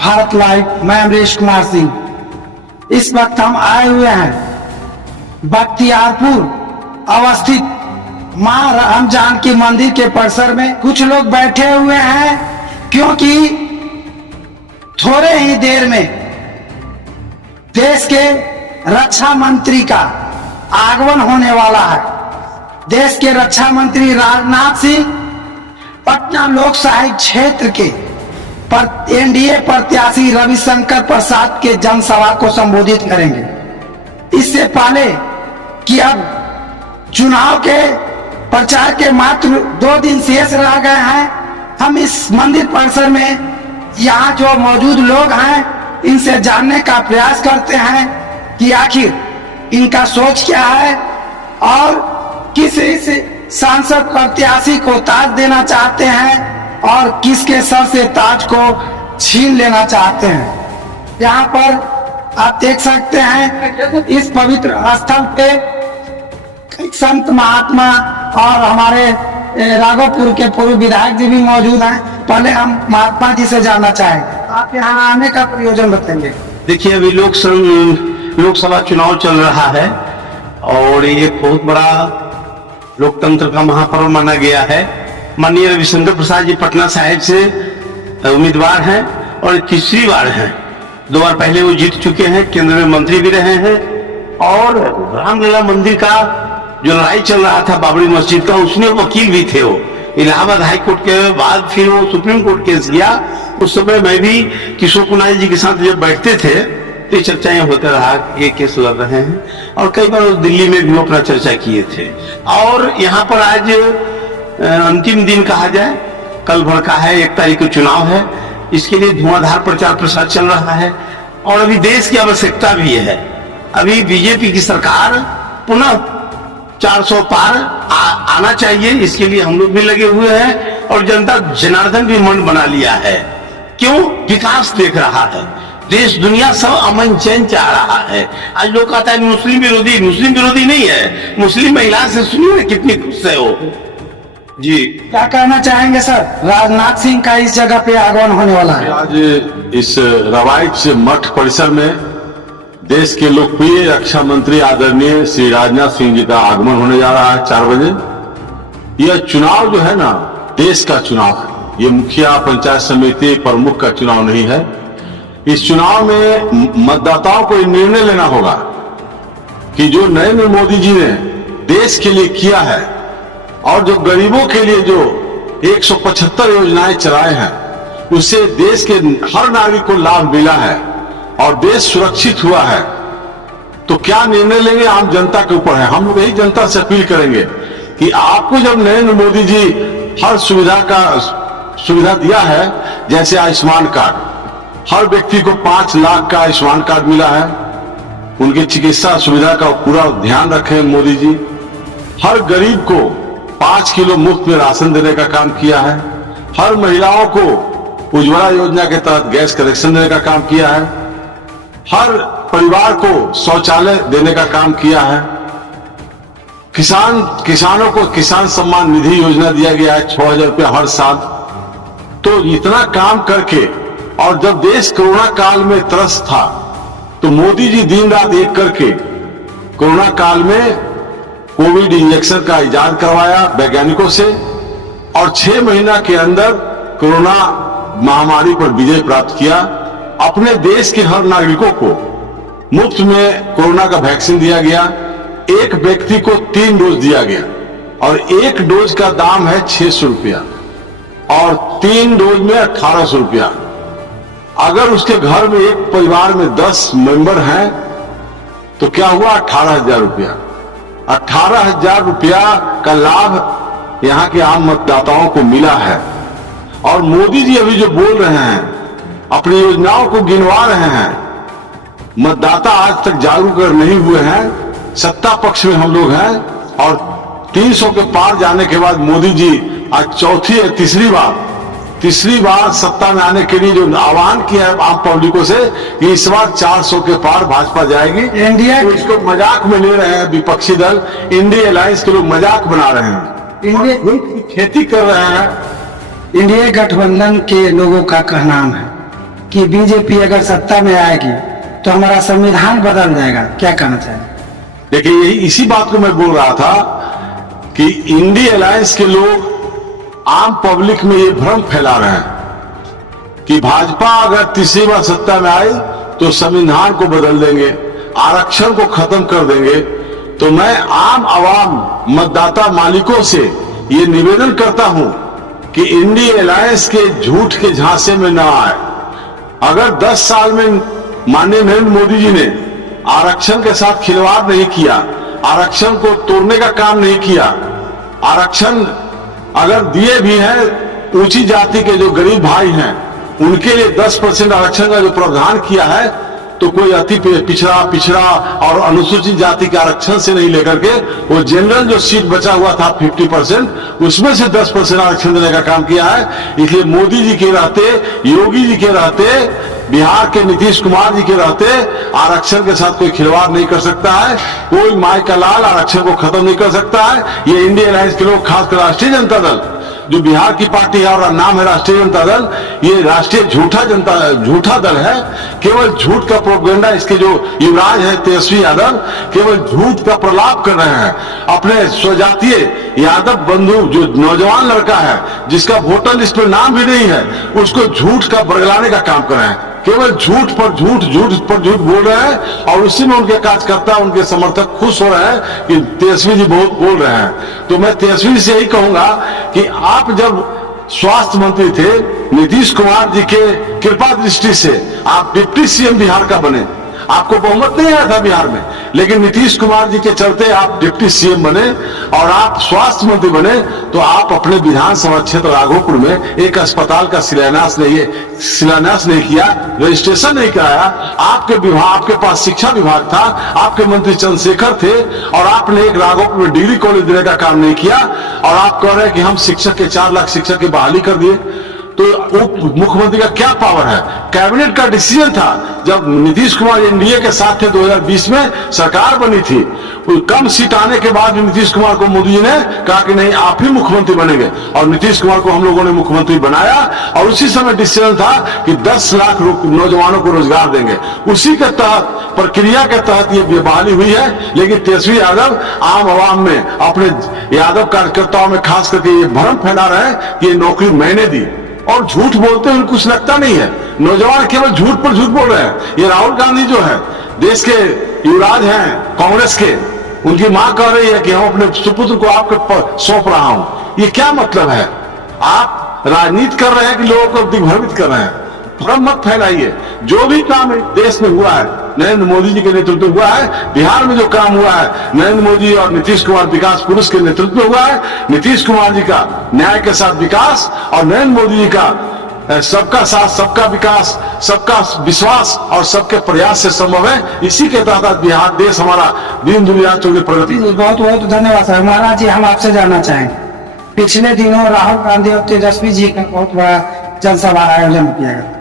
Bharat live, मैं अमरीश कुमार सिंह। इस वक्त हम आए हुए हैं बख्तियारपुर अवस्थित मां राम जानकी मंदिर के परिसर में। कुछ लोग बैठे हुए हैं क्योंकि थोड़े ही देर में देश के रक्षा मंत्री का आगमन होने वाला है। देश के रक्षा मंत्री राजनाथ सिंह पटना लोकसभा क्षेत्र के एनडीए प्रत्याशी रविशंकर प्रसाद के जनसभा को संबोधित करेंगे। इससे पहले कि अब चुनाव के प्रचार के मात्र 2 दिन शेष रह गए हैं, हम इस मंदिर परिसर में यहाँ जो मौजूद लोग हैं इनसे जानने का प्रयास करते हैं कि आखिर इनका सोच क्या है और किस इस सांसद प्रत्याशी को ताज देना चाहते हैं और किसके सर से ताज को छीन लेना चाहते हैं। यहाँ पर आप देख सकते हैं इस पवित्र स्थल पे संत महात्मा और हमारे राघोपुर के पूर्व विधायक जी भी मौजूद हैं। पहले हम महात्मा जी से जानना चाहेंगे, आप यहाँ आने का प्रयोजन बताएंगे। देखिए, अभी लोकसभा चुनाव चल रहा है और ये बहुत बड़ा लोकतंत्र का महापर्व माना गया है। माननीय रविशंकर प्रसाद जी पटना साहिब से उम्मीदवार हैं और तीसरी बार हैं। 2 बार पहले वो जीत चुके हैं, केंद्र में मंत्री भी रहे हैं और रामलला मंदिर का जो लड़ाई चल रहा था बाबरी मस्जिद का, उसमें वकील भी थे। वो इलाहाबाद हाई कोर्ट के बाद फिर वो सुप्रीम कोर्ट केस गया। उस समय मैं भी किशोर कुमार जी के साथ जब बैठते थे तो चर्चाएं होते रहा, ये केस लड़ रहे हैं और कई बार दिल्ली में भी वो अपना चर्चा किए थे। और यहाँ पर आज अंतिम दिन कहा जाए, कल भर का है, 1 तारीख को चुनाव है। इसके लिए धुआंधार प्रचार प्रसार चल रहा है और अभी देश की आवश्यकता भी है। अभी बीजेपी की सरकार पुनः 400 पार आना चाहिए, इसके लिए हम लोग भी लगे हुए हैं और जनता जनार्दन भी मन बना लिया है। क्यों? विकास देख रहा है, देश दुनिया सब अमन चैन चाह रहा है। आज लोग कहता है मुस्लिम विरोधी नहीं है। मुस्लिम महिला से सुनिए कितनी खुश है वो। जी, क्या कहना चाहेंगे सर? राजनाथ सिंह का इस जगह पे आगमन होने वाला है। आज इस रवाइच मठ परिसर में देश के लोकप्रिय रक्षा मंत्री आदरणीय श्री राजनाथ सिंह जी का आगमन होने जा रहा है 4 बजे। यह चुनाव जो है ना, देश का चुनाव है। ये मुखिया, पंचायत समिति प्रमुख का चुनाव नहीं है। इस चुनाव में मतदाताओं को निर्णय लेना होगा कि जो नरेंद्र मोदी जी ने देश के लिए किया है और जो गरीबों के लिए जो 175 योजनाएं चलाए हैं, उससे देश के हर नागरिक को लाभ मिला है और देश सुरक्षित हुआ है। तो क्या निर्णय लेंगे आम जनता के ऊपर है। हम लोग यही जनता से अपील करेंगे कि आपको जब नरेंद्र मोदी जी हर सुविधा दिया है, जैसे आयुष्मान कार्ड, हर व्यक्ति को 5 लाख का आयुष्मान कार्ड मिला है, उनकी चिकित्सा सुविधा का पूरा ध्यान रखें मोदी जी। हर गरीब को 5 किलो मुफ्त में राशन देने का काम किया है। हर महिलाओं को उज्ज्वला योजना के तहत गैस कनेक्शन देने का काम किया है। हर परिवार को शौचालय देने का काम किया है। किसानों को किसान सम्मान निधि योजना दिया गया है 6000 रुपया हर साल। तो इतना काम करके, और जब देश कोरोना काल में त्रस्त था तो मोदी जी दिन रात एक करके कोरोना काल में कोविड इंजेक्शन का इजाद करवाया वैज्ञानिकों से और 6 महीना के अंदर कोरोना महामारी पर विजय प्राप्त किया। अपने देश के हर नागरिकों को मुफ्त में कोरोना का वैक्सीन दिया गया। एक व्यक्ति को 3 डोज दिया गया और 1 डोज का दाम है 600 रुपया और 3 डोज में 1800 रुपया। अगर उसके घर में एक परिवार में 10 मेंबर हैं तो क्या हुआ? 18,000 रुपया। 18,000 रुपया का लाभ यहाँ के आम मतदाताओं को मिला है। और मोदी जी अभी जो बोल रहे हैं, अपनी योजनाओं को गिनवा रहे हैं, मतदाता आज तक जागरूक नहीं हुए हैं। सत्ता पक्ष में हम लोग हैं और 300 के पार जाने के बाद मोदी जी आज तीसरी बार सत्ता में आने के लिए जो आह्वान किया है आम पब्लिकों से कि इस बार 400 के पार भाजपा जाएगी। इंडिया तो इसको मजाक में ले रहे हैं विपक्षी दल, इंडिया अलायंस के लोग मजाक बना रहे हैं, इंडिया खेती कर रहे हैं। इंडिया गठबंधन के लोगों का कहना है कि बीजेपी अगर सत्ता में आएगी तो हमारा संविधान बदल जाएगा, क्या कहना चाहिए? देखिए, यही इसी बात को मैं बोल रहा था कि इंडी अलायंस के लोग आम पब्लिक में ये भ्रम फैला रहे हैं कि भाजपा अगर तीसरी बार सत्ता में आई तो संविधान को बदल देंगे, आरक्षण को खत्म कर देंगे। तो मैं आम आवाम मतदाता मालिकों से ये निवेदन करता हूं कि इंडी अलायंस के झूठ के झांसे में न आए। अगर 10 साल में माननीय नरेंद्र मोदी जी ने आरक्षण के साथ खिलवाड़ नहीं किया, आरक्षण को तोड़ने का काम नहीं किया, आरक्षण अगर दिए भी हैं ऊंची जाति के जो गरीब भाई हैं उनके लिए 10% आरक्षण का जो प्रावधान किया है, तो कोई अति पिछड़ा और अनुसूचित जाति के आरक्षण से नहीं लेकर के वो जनरल जो सीट बचा हुआ था 50%, उसमें से 10% आरक्षण देने का काम किया है। इसलिए मोदी जी के रहते, योगी जी के रहते, बिहार के नीतीश कुमार जी के रहते आरक्षण के साथ कोई खिलवाड़ नहीं कर सकता है, कोई माई का लाल आरक्षण को खत्म नहीं कर सकता है। ये इंडिया अलायंस के लोग, खासकर राष्ट्रीय जनता दल जो बिहार की पार्टी है और नाम है राष्ट्रीय जनता दल, ये राष्ट्रीय झूठा दल है। केवल झूठ का प्रोपेगेंडा इसके जो युवराज है तेजस्वी यादव केवल झूठ का प्रलाप कर रहे हैं। अपने स्वजातीय यादव बंधु जो नौजवान लड़का है जिसका वोटर लिस्ट में नाम भी नहीं है, उसको झूठ का बरगलाने का काम कर रहे हैं। केवल झूठ पर झूठ बोल रहे हैं और उसी में उनके कार्यकर्ता, उनके समर्थक खुश हो रहे हैं कि तेजस्वी जी बहुत बोल रहे हैं। तो मैं तेजस्वी से यही कहूंगा कि आप जब स्वास्थ्य मंत्री थे, नीतीश कुमार जी के कृपा दृष्टि से आप डिप्टी सीएम बिहार का बने। आपको बहुमत नहीं आया था बिहार में, लेकिन नीतीश कुमार जी के चलते आप डिप्टी सीएम बने और आप स्वास्थ्य मंत्री बने। तो आप अपने विधानसभा क्षेत्र राघोपुर में एक अस्पताल का शिलान्यास नहीं किया, रजिस्ट्रेशन नहीं कराया। आपके पास शिक्षा विभाग था, आपके मंत्री चंद्रशेखर थे और आपने एक राघोपुर में डिग्री कॉलेज देने का काम नहीं किया। और आप कह रहे हैं कि हम शिक्षक के 4 लाख शिक्षक की बहाली कर दिए। तो उप मुख्यमंत्री का क्या पावर है? कैबिनेट का डिसीजन था। जब नीतीश कुमार एनडीए के साथ थे 2020 में सरकार बनी थी, कम सीट आने के बाद भी नीतीश कुमार को मोदी जी ने कहा कि नहीं आप ही मुख्यमंत्री बनेंगे, और नीतीश कुमार को हम लोगों ने मुख्यमंत्री बनाया। और उसी समय डिसीजन था कि 10 लाख नौजवानों को रोजगार देंगे। उसी के तहत, प्रक्रिया के तहत ये बहाली हुई है। लेकिन तेजस्वी यादव आम आवाम में, अपने यादव कार्यकर्ताओं में खास करके ये भ्रम फैला रहे हैं कि ये नौकरी मैंने दी, और झूठ बोलते हैं कुछ लगता नहीं है। नौजवान केवल झूठ पर झूठ बोल रहे हैं। ये राहुल गांधी जो है देश के युवराज हैं कांग्रेस के, उनकी मां कह रही है कि हम अपने सुपुत्र को आपके सौंप रहा हूं। ये क्या मतलब है? आप राजनीति कर रहे हैं कि लोगों को दिग्भ्रमित कर रहे हैं। भ्रम मत फैलाइए। जो भी काम देश में हुआ है नरेंद्र मोदी जी के नेतृत्व में हुआ है। बिहार में जो काम हुआ है नरेंद्र मोदी और नीतीश कुमार विकास पुरुष के नेतृत्व में हुआ है। नीतीश कुमार जी का न्याय के साथ विकास और नरेंद्र मोदी जी का सबका साथ, सबका विकास, सबका विश्वास और सबके प्रयास से संभव है। इसी के तहत बिहार देश हमारा दीन दुनिया चौकी प्रगति। बहुत बहुत धन्यवाद सर। महाराज जी, हम आपसे जानना चाहेंगे, पिछले दिनों राहुल गांधी और तेजस्वी जी का बहुत बड़ा जनसभा आयोजन किया गया।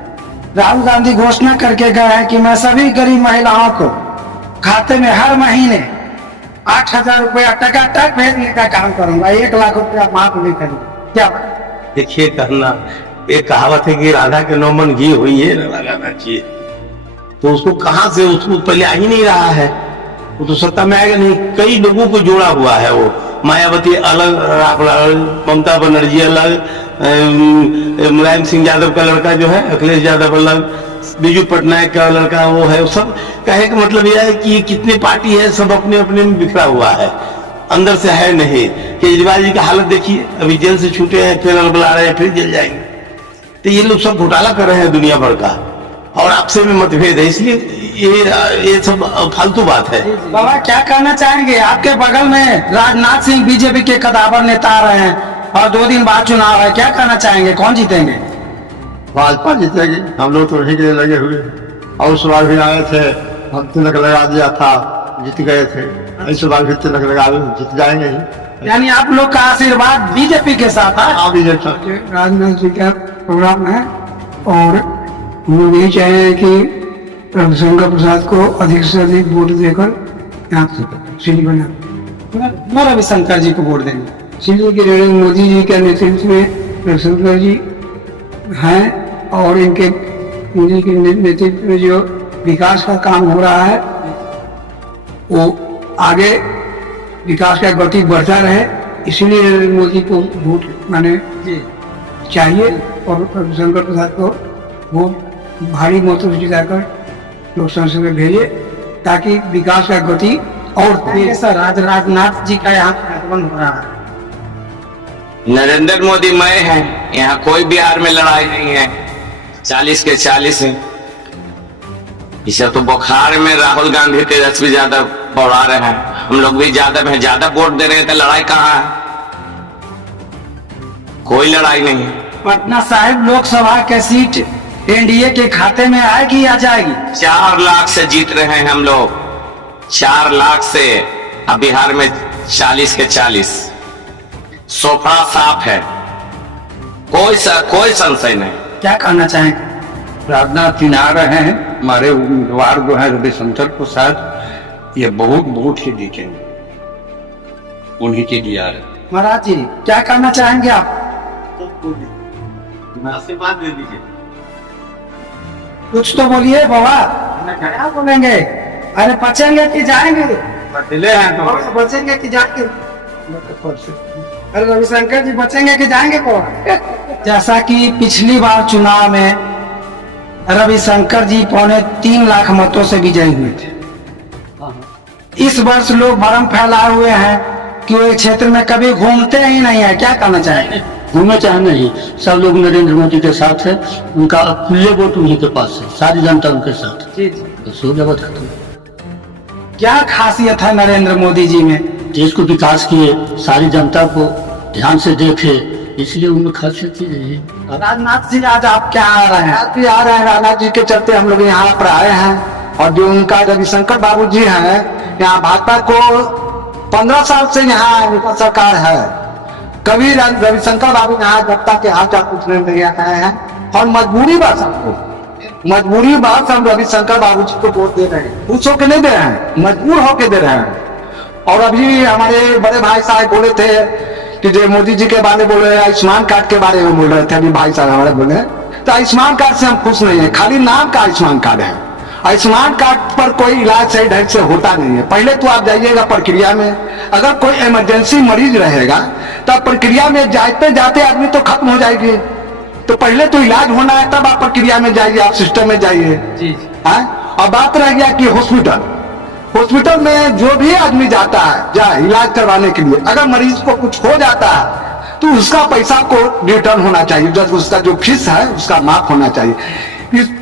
राहुल गांधी घोषणा करके गए हैं कि मैं सभी गरीब महिलाओं को खाते में हर महीने 8,000 रुपया टकाटक भेजने का काम करूंगा, 1 लाख रुपया माफ नहीं करूंगा। क्या देखिए, कहना एक कहावत है कि राधा के 9 मन घी हुई है न लगाना चाहिए। तो उसको कहां से, उसको पहले आ ही नहीं रहा है, वो तो सत्ता में आएगा नहीं। कई लोगों को जोड़ा हुआ है, वो मायावती अलग, ममता बनर्जी अलग, मुलायम सिंह यादव का लड़का जो है अखिलेश यादव अलग, बीजू पटनायक का लड़का वो है। सब कहे का मतलब यह है कि कितनी पार्टी है, सब अपने अपने में बिखरा हुआ है, अंदर से है नहीं। केजरीवाल जी की हालत देखिए, अभी जेल से छूटे हैं, फिर बुला रहे हैं, फिर जेल जाएंगे। तो ये लोग सब घोटाला कर रहे हैं दुनिया भर का, और आपसे में मतभेद है, इसलिए ये सब फालतू बात है। बाबा क्या कहना चाहेंगे? आपके बगल में राजनाथ सिंह बीजेपी के कदावर नेता आ रहे हैं और 2 दिन बाद चुनाव है, क्या कहना चाहेंगे? कौन जीतेंगे? भाजपा जीतेगी। हम लोग तो वही के लिए लगे हुए, और उस बार भी आए थे, हम तिलक लगा दिया था, जीत गए थे। इस बार भी तिलक लगा जीत जाएंगे ही। यानी आप लोग का आशीर्वाद बीजेपी के साथ है। राजनाथ जी का प्रोग्राम है और हम लोग यही चाहे हैं कि रविशंकर प्रसाद को अधिक से अधिक वोट देकर यहाँ सीट बना, रविशंकर जी को वोट देंगे। इसलिए कि नरेंद्र मोदी जी के नेतृत्व में रविशंकर जी हैं और इनके मोदी के नेतृत्व में जो विकास का काम हो रहा है वो आगे विकास का गति बढ़ता रहे, इसीलिए नरेंद्र मोदी को वोट माने चाहिए और रविशंकर प्रसाद को वोट भारी मतों से जिताकर लोक संसद में भेजे ताकि विकास का गति और तेज। राजनाथ जी का यहाँ आगमन हो रहा है। नरेंद्र मोदी मय है, यहाँ कोई बिहार में लड़ाई नहीं है, 40 के 40 है। इसे तो बुखार में राहुल गांधी तेजस्वी यादव दौड़ा रहे हैं, हम लोग भी यादव हैं, ज्यादा वोट दे रहे हैं तो लड़ाई कहाँ है? कोई लड़ाई नहीं है। पटना साहिब लोकसभा के सीट एनडीए के खाते में आएगी या जाएगी? 4 लाख से जीत रहे हैं हम लोग, 4 लाख से। अब बिहार में 40 के 40, सोफा साफ है, कोई संशय नहीं। क्या कहना चाहेंगे? राजनाथ सिंह आ रहे हैं, हमारे उम्मीदवार जो है रविशंकर प्रसाद, ये बहुत वोट ही जीतेंगे, उन्हीं के लिए आ रहे हैं। महाराज जी क्या कहना चाहेंगे आप? आशीर्वाद दे दीजिए। कुछ तो बोलिए बाबा, क्या बोलेंगे? अरे बचेंगे कि जाएंगे? बदले हैं तो बचेंगे कि जाएंगे? अरे रविशंकर जी बचेंगे कि जाएंगे को? जैसा कि पिछली बार चुनाव में रविशंकर जी 3.25 लाख मतों से विजयी हुए थे, इस वर्ष लोग भरम फैलाए हुए हैं कि वो क्षेत्र में कभी घूमते ही नहीं है। क्या कहना चाहेंगे? घूमे चाहे नहीं, सब लोग नरेंद्र मोदी के साथ है, उनका खुले वोट उन्हीं के पास है, सारी जनता उनके साथ है। जी जी। बस हो गया, बात खत्म। क्या खासियत है नरेंद्र मोदी जी में? देश को विकास किए, सारी जनता को ध्यान से देखे, इसलिए उनमें खासियत ही रही है। राजनाथ जी आज आप क्या आ रहे हैं? आज भी आ रहे हैं, राजनाथ जी के चलते हम लोग यहाँ पर आए हैं। और जो उनका रविशंकर बाबू जी है, यहाँ भाजपा को 15 साल से यहाँ उनका सरकार है, कभी रविशंकर बाबू यहाँ जनता के हाथ जा पूछने नहीं आए हैं। और मजबूरी बस हम रविशंकर बाबू जी को वोट दे रहे हैं, खुश होके नहीं दे रहे हैं, मजबूर होके दे रहे हैं। और अभी हमारे बड़े भाई साहब बोले थे कि जो मोदी जी के बारे में बोले, आयुष्मान कार्ड के बारे में बोल रहे थे अभी भाई साहब हमारे बोले, तो आयुष्मान कार्ड से हम खुश नहीं है, खाली नाम का आयुष्मान कार्ड है। आयुष्मान कार्ड पर कोई इलाज सही ढंग से होता नहीं है। पहले तो आप जाइएगा प्रक्रिया में, अगर कोई इमरजेंसी मरीज रहेगा तो प्रक्रिया में जाते जाते आदमी तो खत्म हो जाएगी, तो पहले तो इलाज होना है, तब आप प्रक्रिया में जाइए, आप सिस्टम में जाइए। और बात रह गया कि हॉस्पिटल में जो भी आदमी जाता है इलाज करवाने के लिए, अगर मरीज को कुछ हो जाता है तो उसका पैसा को रिटर्न होना चाहिए, जब उसका जो फीस है उसका माफ होना चाहिए।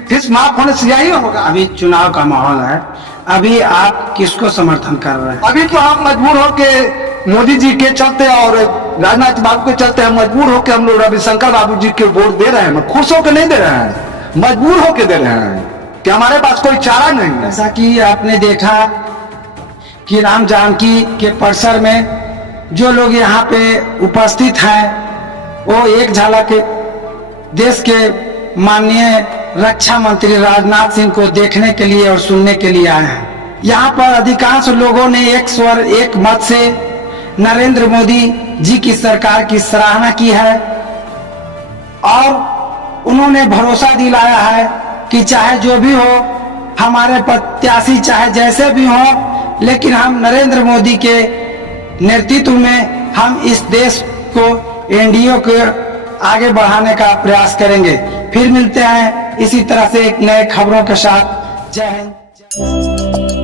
फीस माफ होने से यही होगा। अभी चुनाव का माहौल है, अभी आप किसको समर्थन कर रहे हैं? अभी तो हम मजबूर होके मोदी जी के चलते और राजनाथ बाबू के चलते हम मजबूर होके हम लोग रविशंकर बाबू जी के वोट दे रहे हैं। खुश होके नहीं दे रहे हैं, मजबूर होके दे रहे हैं कि हमारे पास कोई चारा नहीं है। जैसा कि आपने देखा कि राम जानकी के परिसर में जो लोग यहाँ पे उपस्थित हैं वो एक झलक देश के माननीय रक्षा मंत्री राजनाथ सिंह को देखने के लिए और सुनने के लिए आए हैं। यहाँ पर अधिकांश लोगों ने एक स्वर एक मत से नरेंद्र मोदी जी की सरकार की सराहना की है और उन्होंने भरोसा दिलाया है कि चाहे जो भी हो, हमारे प्रत्याशी चाहे जैसे भी हो, लेकिन हम नरेंद्र मोदी के नेतृत्व में हम इस देश को एनडीए को आगे बढ़ाने का प्रयास करेंगे। फिर मिलते हैं इसी तरह से एक नए खबरों के साथ। जय हिंद।